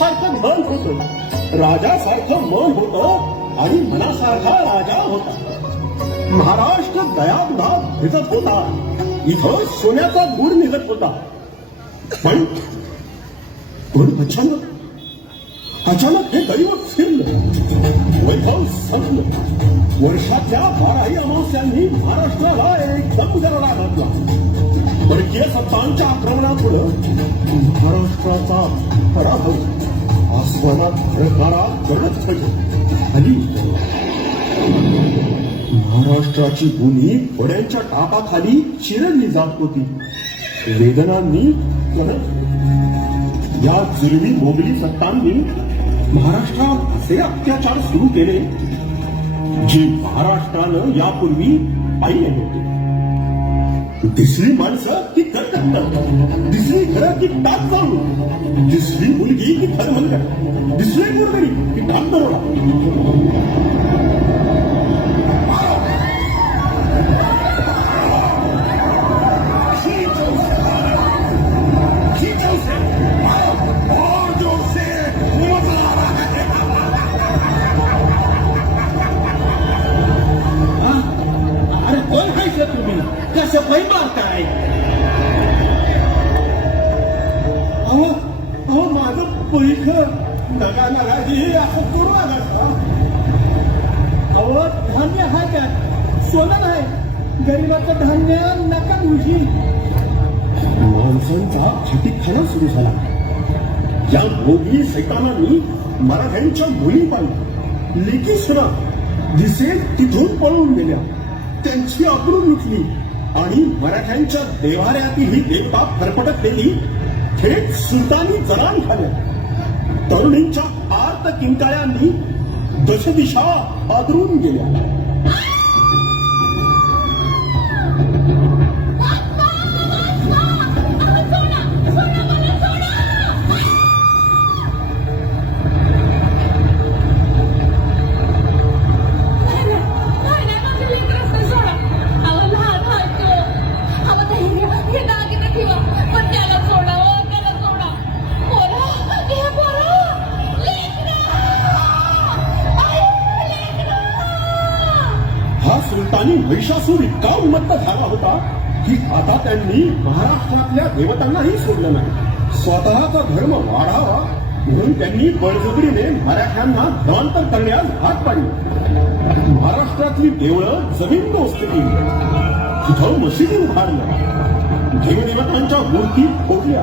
सारखं मन होत. राजासारखं मन होत आणि मनासारखा राजा होता. महाराष्ट्र दयाबुधात भिजत होता. इथं सोन्याचा गुड निघत होता. पण पण अचानक अचानक हे दैव फिरलं. वैभव संपलं. वर्षाच्या बाराही अमावस्यांनी महाराष्ट्राला एकदम गरडा घातला परकीय सत्तांच्या आक्रमणापुढं महाराष्ट्राचा पराभव आसमानात करत गडद आणि महाराष्ट्राची भूमी बड्यांच्या टापाखाली चिरडली जात होती. वेदनांनी करत या जुलमी मोगली सत्तांनी महाराष्ट्रात असे अत्याचार सुरू केले जे महाराष्ट्रानं यापूर्वी पाहिले होते दिसली माणसं की करतात. दिसली घरं की टाक चालू दिसली मुलगी की घर म्हणलं दिसली मुलगी की टाक तुम्ही कसं पै मारताय अहो अहो माझं पैख नगा नगा हे असं करू आला अहो धान्य हाय काय सोनं नाही गरीबाचं धान्य नका मुशी माणसांचा खाना सुरू झाला या भोगी सैतानांनी मराठ्यांच्या मुली पाहिली लेखी सुना दिसेल तिथून पळून गेल्या त्यांची अब्रू लुटली आणि मराठ्यांच्या देवाऱ्यातील ही देवबाप फरफटत गेली थेट सुलतानी जरान खाल्या तरुणींच्या आर्त किंकाळ्यांनी दशदिशा आदरून गेल्या. वाढावा म्हणून त्यांनी बळजबरीने मराठ्यांना धर्मांतर करण्यास भाग पाडली. महाराष्ट्रातली देवळं जमीन दोस्त केली तिथं मशिदी उभारल्या देवदेवतांच्या मूर्ती फोडल्या.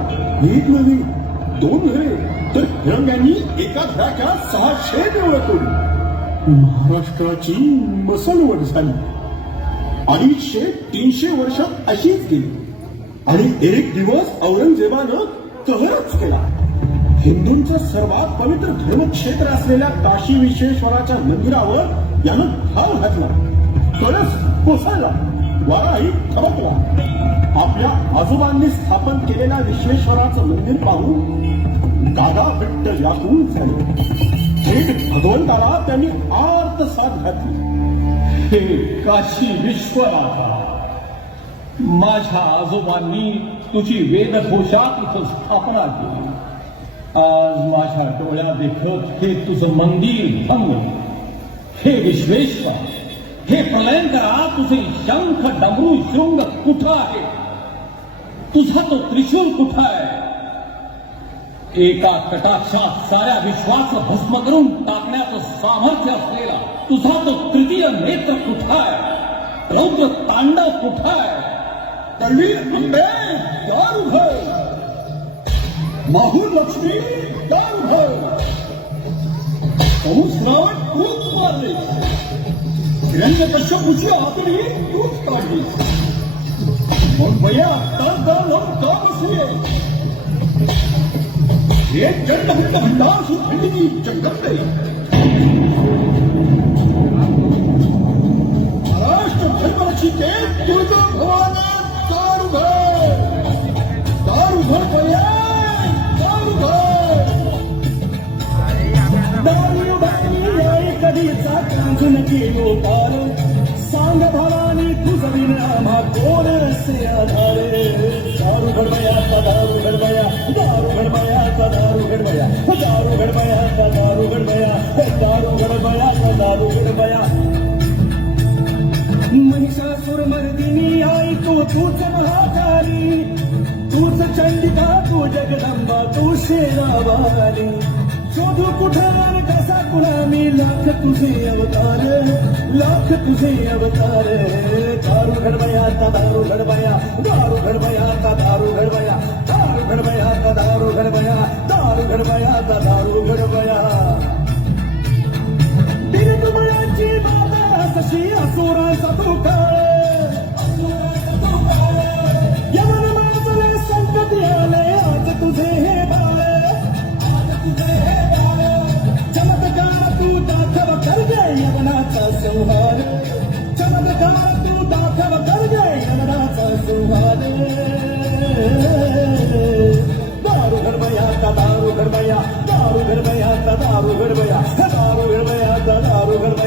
एक नवी दोन घरे. तर हिरंग्यांनी एका घराच्या सहाशे देवळं तोडली. महाराष्ट्राची मसलवट झाली. अडीचशे तीनशे वर्ष अशीच गेली. आणि एक दिवस औरंगजेबानं कहरच केला. हिंदूंचं सर्वात पवित्र धर्मक्षेत्र असलेल्या काशी विश्वेश्वराच्या मंदिरावर यानं भाव घातला. कळस कोसळला. वाराही थबकला आपल्या आजोबांनी स्थापन केलेल्या विश्वेश्वराचं मंदिर पाहून दादा भट्ट व्याकुळ झाले. थेट भगवंताला त्यांनी आर्त साथ घातली. हे काशी विश्वनाथा माझ्या आजोबांनी तुझी वेदघोषात इथं स्थापना केली. आज माझ्या डोळ्या देखत हे तुझं मंदिर भंग. हे विश्वेश्वर हे प्रलयंकरा तुझे शंख डमरू शृंग कुठं आहे? तुझा तो त्रिशूल कुठं आहे? एका कटाक्षात साऱ्या विश्वास भस्म करून टाकण्याचं सामर्थ्य असलेला तुझा तो तृतीय नेत्र कुठं आहे? रौद्र तांडव कुठं आहे? तळवी आंबे दार उघड माहूर गांधर। दार उघड संस्रावट तूच मारले। हिरण्य कश्यपूची आतडी तूच काढली। मग भैया तर लोक का बसले हे जंड हंड भंडार ही थंडीची चंगत घडवया दारू घडवया दारू घडवया महिषासुर मर्दिनी आई तू तूच महाकाली तूच चंडिका तू जगदंबा तू शेरावाली शोधू कुठे आणि कसा कुणा मी लाख तुझे अवतार लाख तुझे अवतार दारू घडवया का दारू घडवया दारू घडवया का दारू घडवया दारू घडवया का दारू घडवया दारू घडवया का दारू घडवया बिरबुळाची बाबा तशी असुराचा तू यमन माझले संकट आले तुझे हे बाळ हे तू दाखव कर दे यमनाचा संहार चमत्कार तू दाखव कर दे यमनाचा संहार दारू घडवया का दारू घडवया दारू घडवया का दारू घडवया दारू दारू घडवया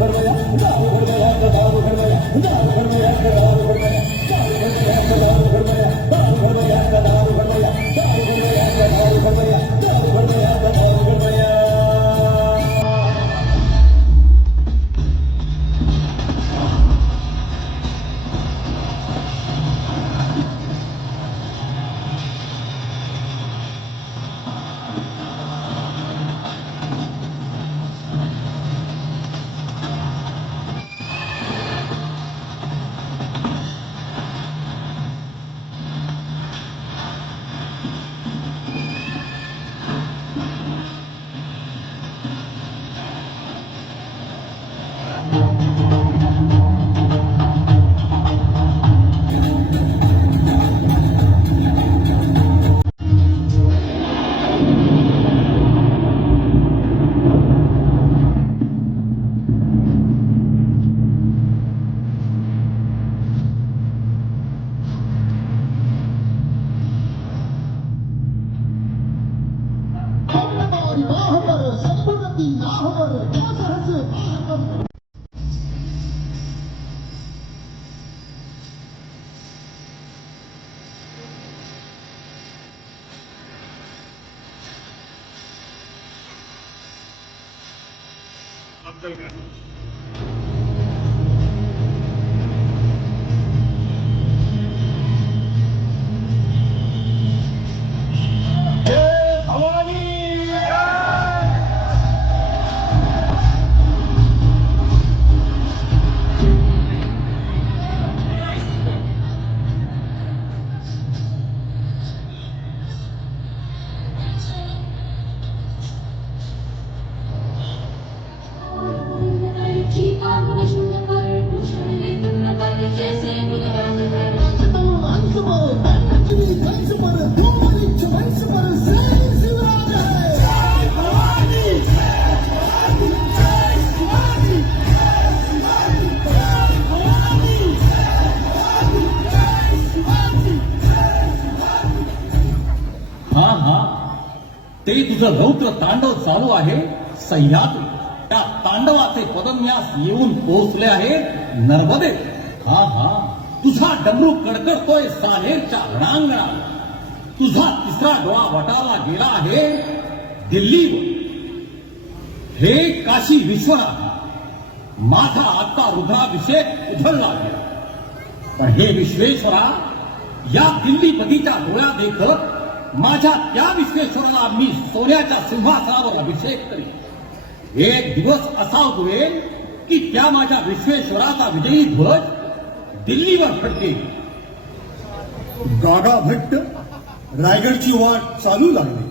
तांडवाचे येऊन पोहोचले नर्मदे. हा हा, तुझा डमरू कडकडतोय सानेरच्या तुझा तिसरा डोळा वटाला गेला आहे दिल्लीवर. हे काशी विश्वनाथ माझा आता रुद्राभिषेक उधळला आहे पण हे विश्वेश्वरा, या दिल्लीपतीच्या डोळ्या देखत माझ्या त्या विश्वेश्वराला मी सोन्याच्या सिंहासनावर अभिषेक करीन. एक दिवस असा उगवेल की त्या माझ्या विश्वेश्वराचा विजयी ध्वज दिल्ली दिल्लीवर फटके गागा भट्ट, रायगडची वाट चालू लागली.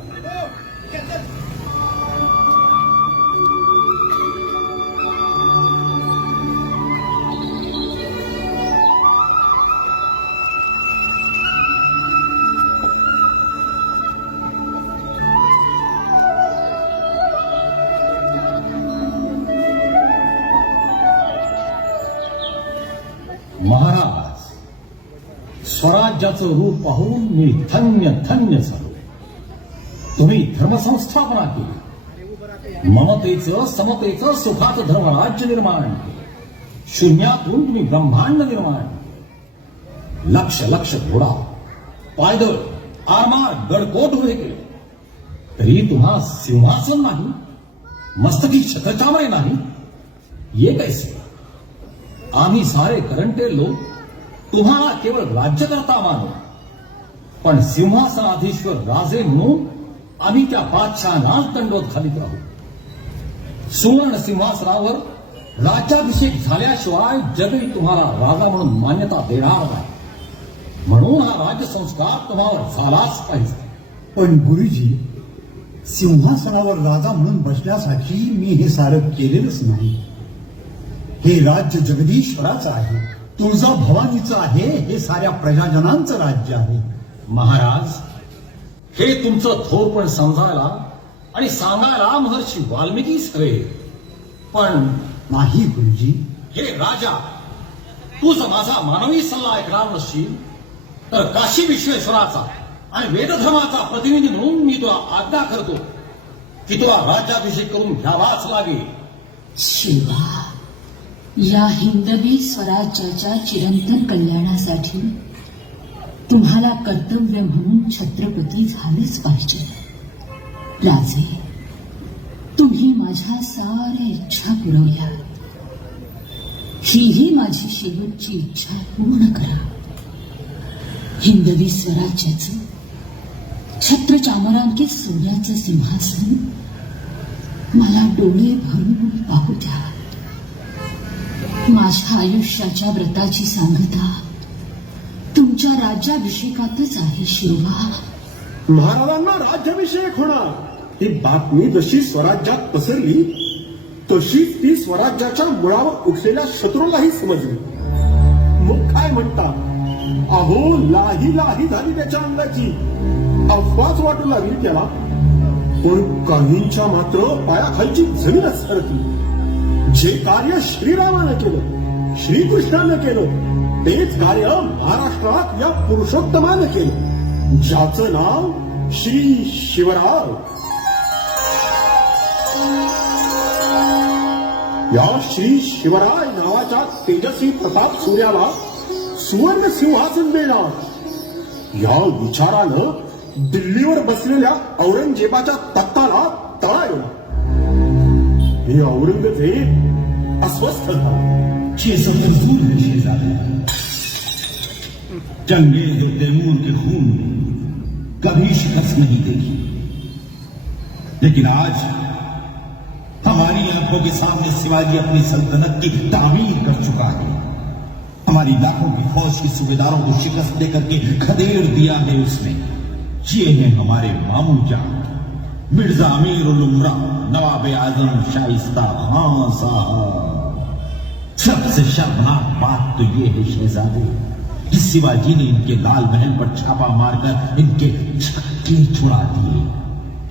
महाराज स्वराज्याचं रूप पाहून मी धन्य धन्य झालो. तुम्ही धर्मसंस्थापना केली. ममतेचं समतेचं सुखाचं धर्मराज्य निर्माण शून्यातून तुम्ही ब्रह्मांड निर्माण लक्ष लक्ष घोडा. पायदळ आरमार गडकोट उभे केले. तरी तुम्हा सिंहासन नाही मस्तकी छत्रचामरे नाही. ये कैसे? आम्ही सारे करंटे लोक तुम्हाला केवळ राज्यकर्ता मानो. पण सिंहासनाधीश्वर राजे म्हणून आम्ही त्या बादशहानाच दंडोत खालीत राहू. सुवर्ण सिंहासनावर राज्याभिषेक झाल्याशिवाय जगही तुम्हाला राजा म्हणून मान्यता देणार नाही. म्हणून हा राजसंस्कार तुम्हावर झालाच पाहिजे. पण गुरुजी सिंहासनावर राजा म्हणून बसण्यासाठी मी हे सारं केलेलंच नाही. हे राज्य जगदीश्वराचं आहे. तुळजा भवानीचं आहे हे साऱ्या प्रजाजनांचं राज्य आहे. महाराज हे तुमचं थोरपण समजायला आणि सांगायला महर्षी वाल्मिकीच हवे पण नाही गुरुजी. हे राजा तुझ माझा मानवी सल्ला ऐकणार नसशील. तर काशी विश्वेश्वराचा आणि वेदधर्माचा प्रतिनिधी म्हणून मी तुला आज्ञा करतो की तुला राज्याभिषेक करून घ्यावाच लागेल. शिवा. या हिंदवी स्वराज्याच्या चिरंतन कल्याणासाठी तुम्हाला कर्तव्य म्हणून छत्रपती झालेच पाहिजे. राजे तुम्ही माझ्या साऱ्या इच्छा पुरवल्या. हीही माझी शेवटची इच्छा पूर्ण करा. हिंदवी स्वराज्याचं छत्र चामरांकित सोन्याचं सिंहासन मला डोळे भरून पाहू द्या. माझ्या आयुष्याच्या व्रताची सांगता. तुमच्या राज्याभिषेकातच आहे शिवा महाराजांना राज्याभिषेक होणार. ही बातमी जशी स्वराज्यात पसरली तशीच ती स्वराज्याच्या मुळावर उठलेल्या शत्रूलाही समजली. मग काय म्हणतात? अहो लाही लाही झाली त्याच्या अंगाची. अफवाच वाटू लागली त्याला. पण काहींच्या मात्र पायाखालची जमीनच सरकली जे कार्य श्रीरामानं केलं श्रीकृष्णानं केलं तेच कार्य महाराष्ट्रात या पुरुषोत्तमानं केलं ज्याचं नाव श्री शिवराव. या श्री शिवराय नावाच्या तेजस्वी प्रताप सूर्याला सुवर्ण सिंहासन देणार. या विचारानं दिल्लीवर बसलेल्या औरंगजेबाच्या तत्ता हे औरंगज़ेब अस्वस्थ था सब मंजूर है शहजादे जंगेज तैमूर के खून कभी शिकस्त नहीं देखी लेकिन आज हमारी आँखों के सामने शिवाजी अपनी सल्तनत की तामीर कर चुका है हमारी लाखों की फौज के सूबेदारों को शिकस्त देकर के खदेड़ दिया है उसने ये है हमारे मामू जान मिर्ज़ा अमीर उल उमरा, नवाब आज़म शाइस्ता खान साहब। सबसे शर्मनाक बात तो ये है शहजादे, कि शिवाजी ने इनके लाल महल पर छापा मारकर इनके छक्के छुड़ा दिए।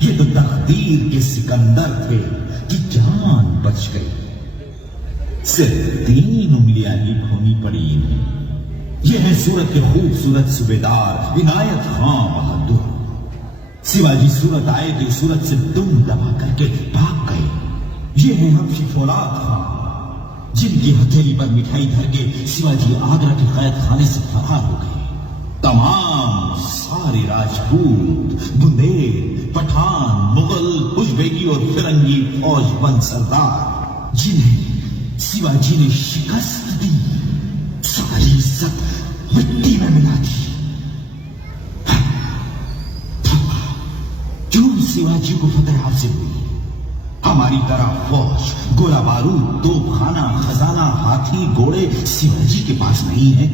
ये तो तकदीर के सिकंदर थे कि जान बच गई। सिर्फ़ तीन उंगलियाँ ही खोनी पड़ी इन्हें। ये है सूरत के खूबसूरत सूबेदार इनायत खां बहादुर। शिवाजी सूरत आए तो सूरत से दुम दबा करके भाग गए। ये है हबशी फौलाद खां जिनकी हथेली पर मिठाई धर के शिवाजी आगरा के कैद खाने से फरार हो गए। तमाम सारे राजपूत, बुंदेल, पठान, मुगल उजबेकी और फिरंगी फौज बंद सरदार, जिन्हें शिवाजी ने शिकस्त दी, सारी इज़्ज़त मिट्टी में मिला दी। क्यों शिवाजी को फतेह हासिल हुई। हमारी तरह फौज, गोला बारूद, तोपखाना, खजाना, हाथी, घोड़े शिवाजी के पास नहीं है।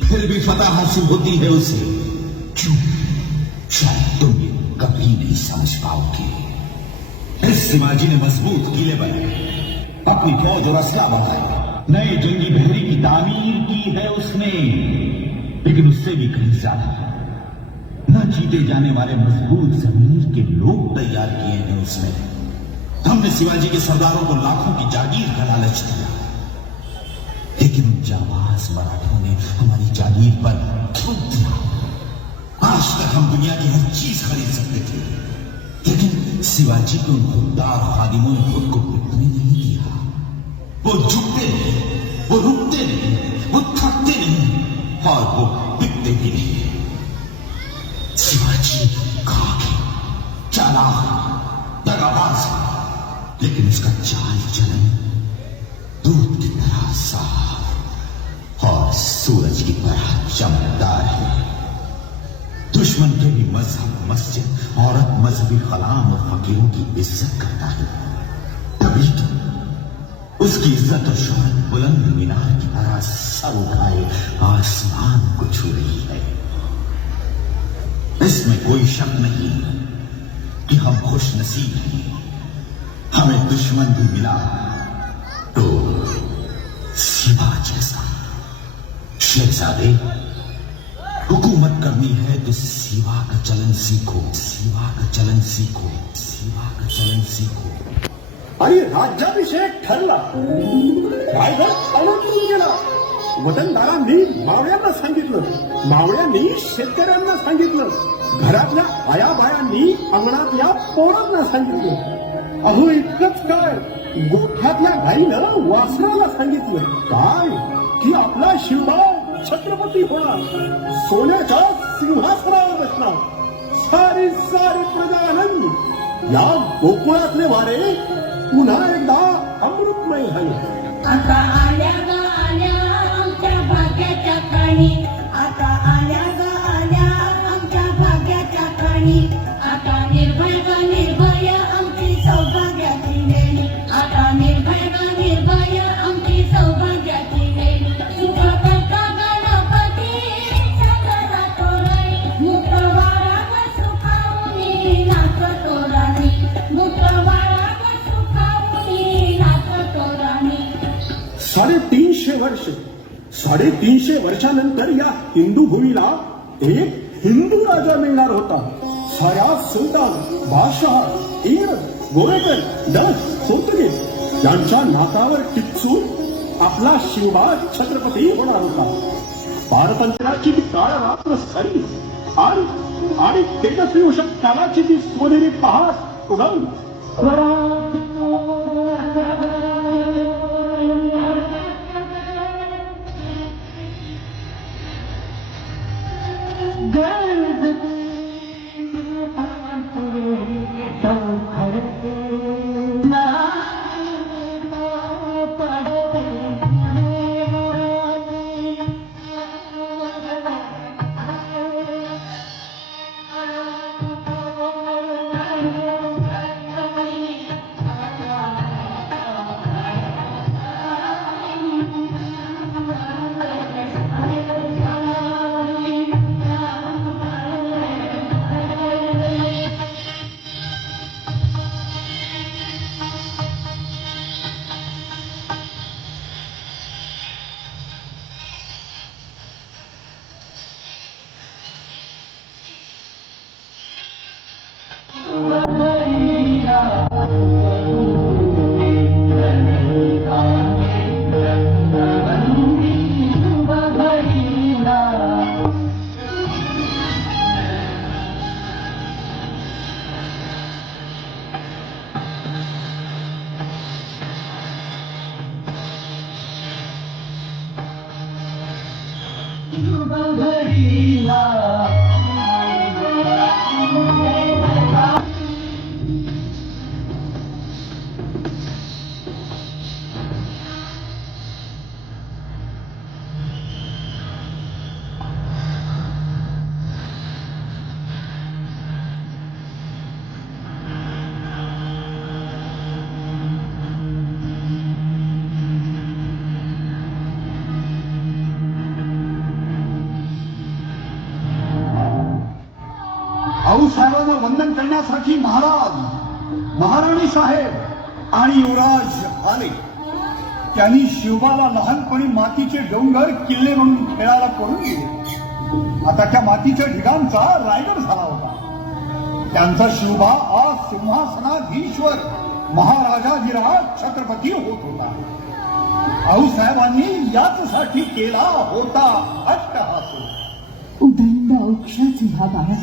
फिर भी फतह हासिल होती है उसे। क्यों? शायद तुम ये कभी नहीं समझ पाओगे। इस शिवाजी ने मज़बूत किले बनाए, अपनी फौज और असला बढ़ाया नए जंगी बहरी की तामीर की है उसने लेकिन उससे भी कहीं ज़्यादा। न जीते जाने वाले मज़बूत जमीर के लोग तैयार किए हैं उसने हमने शिवाजी के सरदारों को लाखों की जागीर का लालच दिया। लेकिन जाबाज मराठों ने हमारी जागीर पर थूक दिया। आज तक हम दुनिया की हर चीज़ खरीद सकते थे। लेकिन शिवाजी के उन खुददार खादिमों ने खुद को बिकने नहीं दिया। वो झुकते नहीं, वो रुकते नहीं, वो थकते नहीं और वो बिकते भी नहीं। शिवाजी खाके चालाक दगाबाज। लेकिन उसका चाल चलन दूध की तरह साफ़ और सूरज की तरह चमकदार है। दुश्मन के भी मज़हब मस्जिद, औरत मजहबी कलाम और फकीरों की इज़्ज़त करता है। तभी तो उसकी इज़्ज़त और शोहरत बुलंद मीनार की तरह सर उठाए, आसमान को छू रही है। इसमें कोई शक नहीं कि हम खुश नसीब हैं। हमें दुश्मन भी मिला तो सिवा जैसा। शहजादे, हुकूमत करनी है तो सिवा का चलन सीखो, सिवा का चलन सीखो, सिवा का चलन सीखो। आणि राज्याभिषेक ठरला। अवलंबून गेला वतनदारांनी मावळ्यांना सांगितलं। मावळ्यांनी शेतकऱ्यांना सांगितलं। घरातल्या आया बायांनी अंगणातल्या पोरांना सांगितलं. अहो इतकंच काय? गोठ्यातल्या गाईनं वासराला सांगितलं. काय? की आपला शिवबाव छत्रपती होणार. सोन्याच्या सिंहासनावर बसणार. सारी सारी प्रजा आनंद. या गोकुळातले वारे पुन्हा एकदा अमृतमय झाले. आता आल्या आल्या आमच्या भाग्याच्या कणी साडेतीनशे वर्षानंतर या हिंदू भूमीला एक हिंदू राजा मिळणार होता. साऱ्या सुलतान बादशहा इंग्रज गोरेकर डच पोर्तुगीज यांच्या नाकावर टिपसून आपला शिवबाज छत्रपती होणार होता. पारतंत्र्याची ती काळ रात्र सरी आणि आणि तेजस्वी उषक कालाची ती सोनेरी पहास उडवून. करण्यासाठी महाराज महाराणी साहेब आणि युवराज आले. त्यांनी शिवबाला लहानपणी मातीचे डोंगर किल्ले म्हणून खेळायला करून गेले. आता त्या मातीच्या ढिगांचा रायगड झाला होता. त्यांचा शिवबा आज सिंहासनाधीश्वर महाराजाधिराज छत्रपती होत होता. आऊसाहेबांनी याचसाठी केला होता अट्टहास. उदंड औक्षाचे ह्या बाळा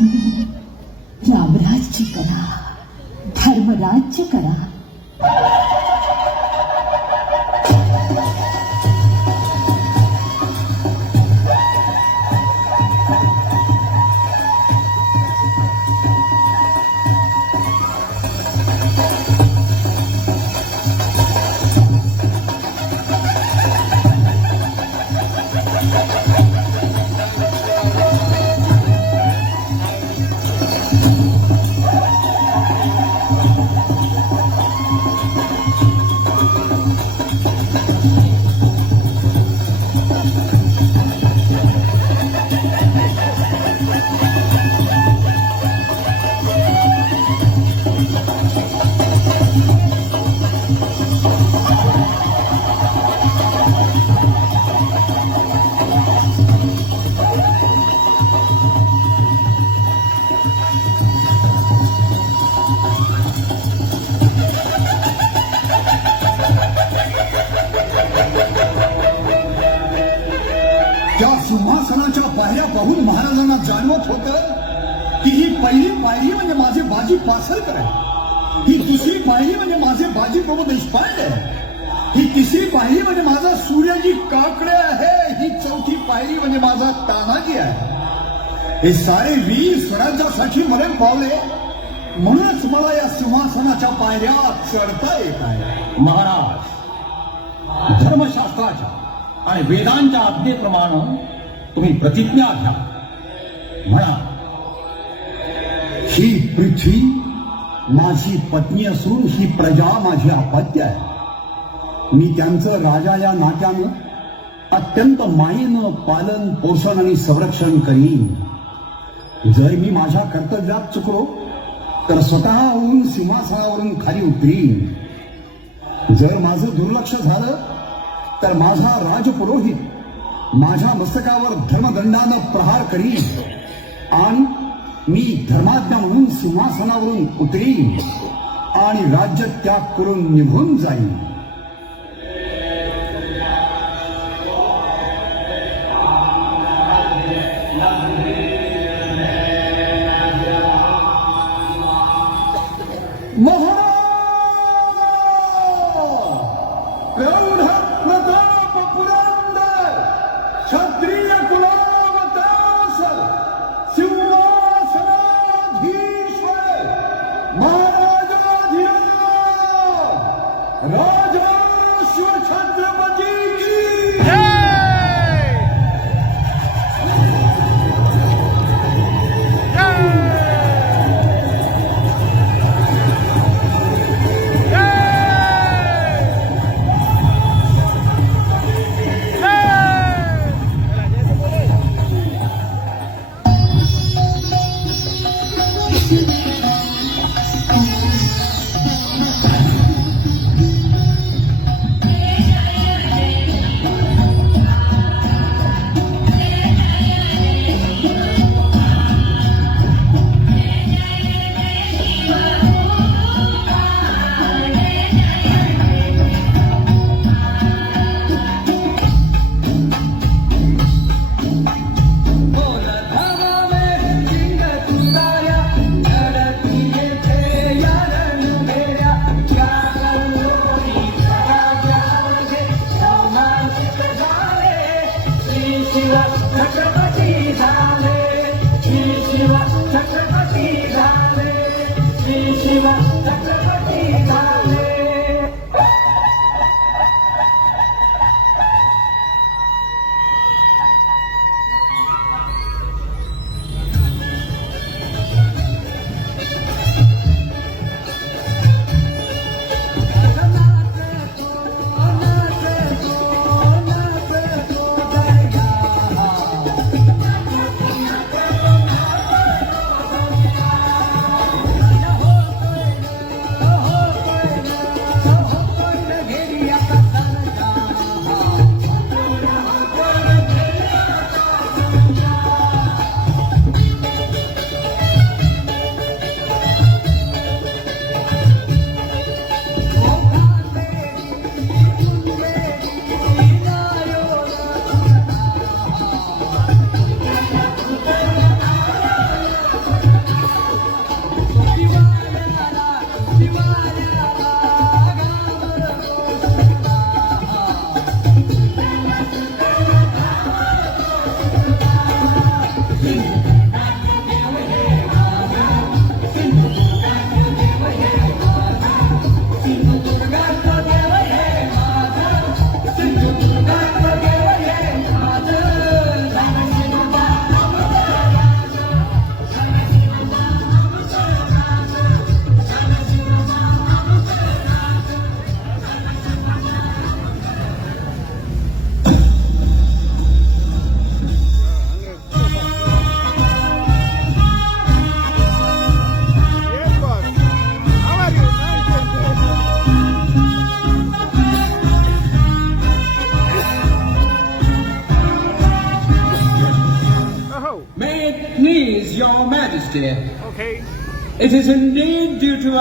रामराज्य करा धर्मराज्य करा. हे सारे वीर स्वराज्यासाठी मरण पावले. म्हणूनच मला या सिंहासनाच्या पायऱ्या चढता येत आहे. महाराज धर्मशास्त्राच्या आणि वेदांच्या आज्ञेप्रमाणे तुम्ही प्रतिज्ञा घ्या. म्हणा ही पृथ्वी माझी पत्नी असून ही प्रजा माझी अपत्य आहे. मी त्यांचं राजा या नात्यानं अत्यंत मायेनं पालन पोषण आणि संरक्षण करीन. जर मी माझ्या कर्तव्यात चुकलो तर स्वतःहून सिंहासनावरून खाली उतरीन. जर माझं दुर्लक्ष झालं तर माझा राजपुरोहित माझ्या मस्तकावर धर्मदंडानं प्रहार करीन आणि मी धर्माज्ञा म्हणून सिंहासनावरून उतरीन आणि राज्य त्याग करून निघून जाईन.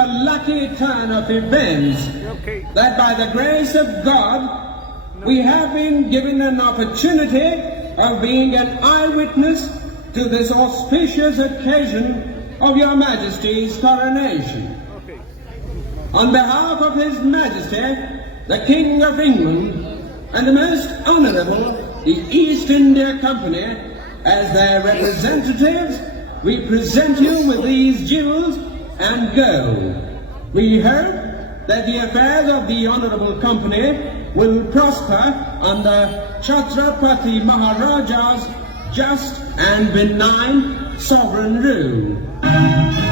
A lucky turn of events that by the grace of God we have been given an opportunity of being an eyewitness to this auspicious occasion of Your Majesty's coronation. On behalf of His Majesty, the King of England, and the Most Honourable, the East India Company, as their representatives, we present you with these jewels and gold. We hope that the affairs of the Honourable Company will prosper under Chhatrapati Maharaja's just and benign sovereign rule.